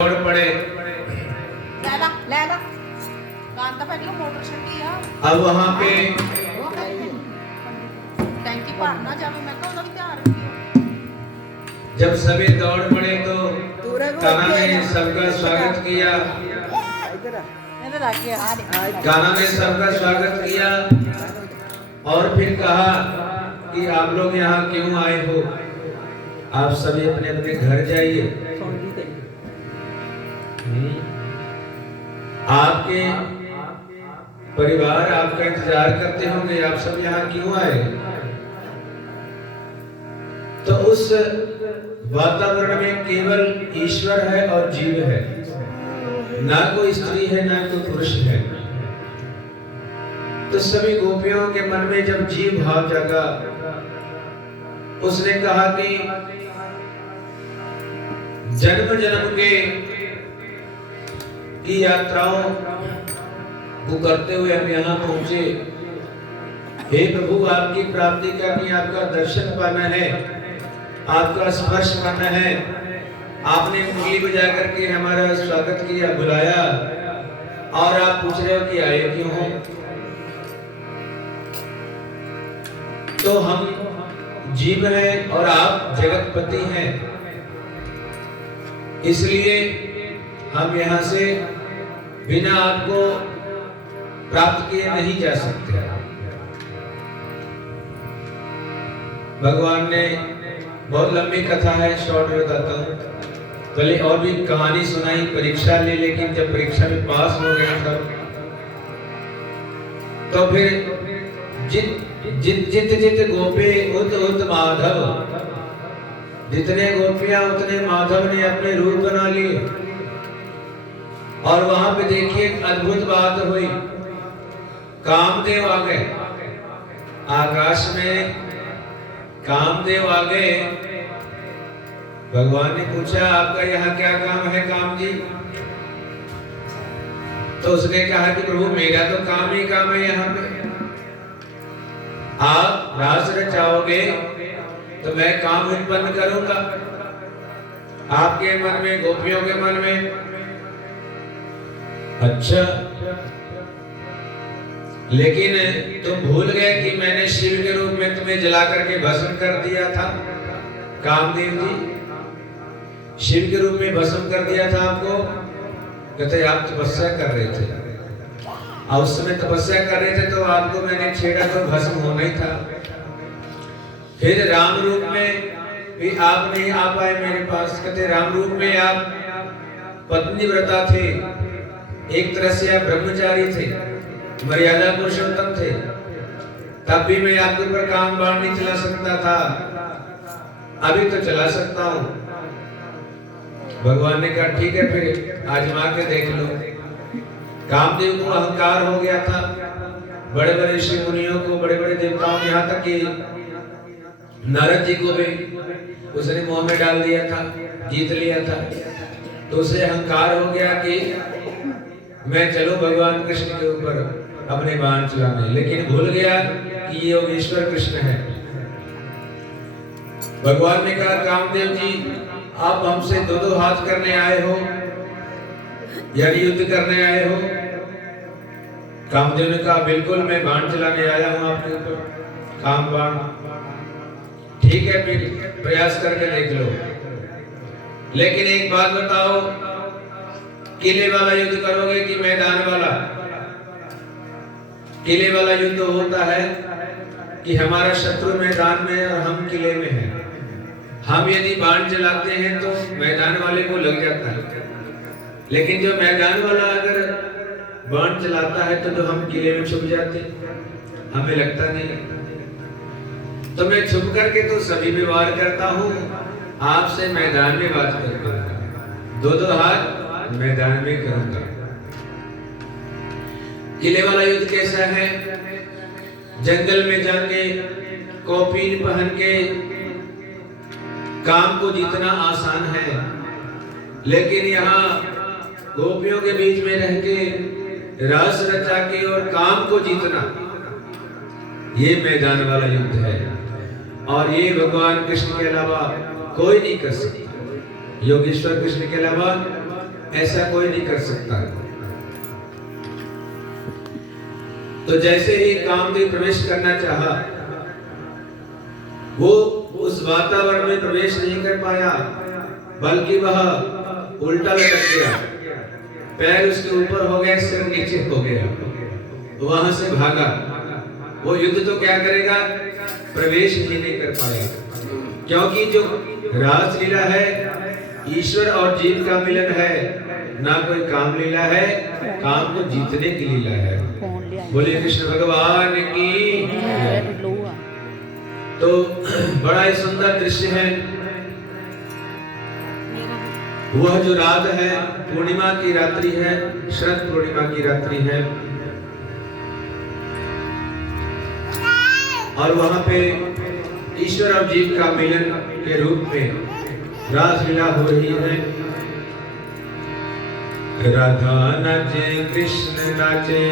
दौड़ पड़े। ले ला कांता पहले मोटर छड़ी आ अब वहां पे टैंकी भर ना जावे मैं कहा उधर ध्यान रखियो। जब सभी दौड़ पड़े तो कान्हा ने सबका स्वागत किया। इधर आ गया कान्हा ने सबका स्वागत किया और फिर कहा कि आप लोग यहाँ क्यों आए हो? आप सभी अपने अपने घर जाइए। आपके परिवार आपका इंतजार करते होंगे, आप सब यहाँ क्यों आए? तो उस वातावरण में केवल ईश्वर है और जीव है, ना कोई स्त्री है ना कोई पुरुष है। तो सभी गोपियों के मन में जब जीव भाव जागा, उसने कहा कि जन्म जन्म के की यात्राओं को करते हुए हम यहाँ पहुंचे। हे प्रभु, आपकी प्राप्ति करनी, आपका दर्शन पाना है, आपका स्पर्श पाना है। आपने उंगली बजा करके हमारा स्वागत किया, बुलाया, और आप पूछ रहे हो कि आए क्यों हो? तो हम जीव हैं और आप जगतपति हैं, इसलिए हम यहाँ से बिना आपको प्राप्त किए नहीं जा सकते। भगवान ने बहुत लंबी कथा है, शॉर्ट में बताता हूँ। पहले और भी कहानी सुनाई, परीक्षा ली, लेकिन जब परीक्षा में पास हो गया सब, तो फिर जित गोपे उत उत माधव, जितने गोपियां उतने माधव ने अपने रूप बना लिए। और वहां पे देखिए एक अद्भुत बात हुई, कामदेव आ गए। आकाश में कामदेव आ गए। भगवान ने पूछा, आपका यहाँ क्या काम है काम जी? तो उसने कहा कि प्रभु, मेरा तो काम ही काम है। यहाँ पे आप रास रचाओगे तो मैं काम उत्पन्न करूंगा आपके मन में, गोपियों के मन में। अच्छा, लेकिन तुम भूल गए कि मैंने शिव के रूप में तुम्हें जला करके भस्म कर दिया था। कामदेव जी, शिव के रूप में भस्म कर दिया था आपको। कहते आप तपस्या कर रहे थे, और उस समय तपस्या कर रहे थे तो आपको मैंने छेड़ा तो भस्म होना ही था। फिर राम रूप में भी आप नहीं आ पाए मेरे पास। कहते राम रूप में आप पत्नीव्रता थे, एक तरह से आप ब्रह्मचारी थे, मर्यादा पुरुषोत्तम थे, तब भी मैं आपके ऊपर काम बाण नहीं चला सकता था, अभी तो चला सकता हूं। भगवान ने कहा ठीक है, फिर आजमा के देख लो। कामदेव को अहंकार हो गया था, बड़े बड़े ऋषि मुनियों को, बड़े बड़े देवताओं, यहाँ तक कि नारद जी को भी उसने मोह में डाल दिया था, जीत लिया था। तो उसे अहंकार हो गया कि मैं चलो भगवान कृष्ण के ऊपर अपने बाण चलाने, लेकिन भूल गया कि ये योगेश्वर कृष्ण है। भगवान ने कहा, कामदेव जी आप हमसे दो दो हाथ करने आए हो, यानी युद्ध करने आए हो? कामदेव ने कहा बिल्कुल, मैं बाण चलाने आया हूं आपके ऊपर, काम बाण। ठीक है, फिर प्रयास करके देख लो, लेकिन एक बात बताओ, किले वाला युद्ध करोगे कि मैदान वाला? किले वाला युद्ध होता है कि हमारा शत्रु मैदान में और हम किले में हैं। हम यदि बाण चलाते हैं तो मैदान वाले को लग जाता है, लेकिन जो मैदान वाला अगर बाण चलाता है तो जो हम किले में छुप जाते, हमें लगता नहीं। तो मैं छुप करके तो सभी में वार करता हूँ, आपसे मैदान में बात करता हूँ, दो दो हाथ मैदान में करूंगा। किले वाला युद्ध कैसा है? जंगल में जाके कौपीन पहन के काम को जीतना आसान है, लेकिन यहाँ गोपियों के बीच में रह के रास रचा के और काम को जीतना, ये मैदान वाला युद्ध है। और ये भगवान कृष्ण के अलावा कोई नहीं कर सकता। योगेश्वर कृष्ण के अलावा ऐसा कोई नहीं कर सकता। तो जैसे ही कामदेव प्रवेश करना चाहा, वो उस वातावरण में प्रवेश नहीं कर पाया, बल्कि वह उल्टा लटक गया, पैर उसके ऊपर हो गया, सिर नीचे हो गया, वहां से भागा। वो युद्ध तो क्या करेगा, प्रवेश ही नहीं कर पाया, क्योंकि जो रासलीला है ईश्वर और जीव का मिलन है, ना कोई काम लीला है, काम को जीतने की लीला है। बोलिए कृष्ण भगवान की। तो बड़ा ही सुंदर दृश्य है। वह जो रात है पूर्णिमा की रात्रि है, शरद पूर्णिमा की रात्रि है, और वहां पे ईश्वर और जीव का मिलन के रूप में रासलीला हो रही है। राधा नाचे, कृष्ण नाचे।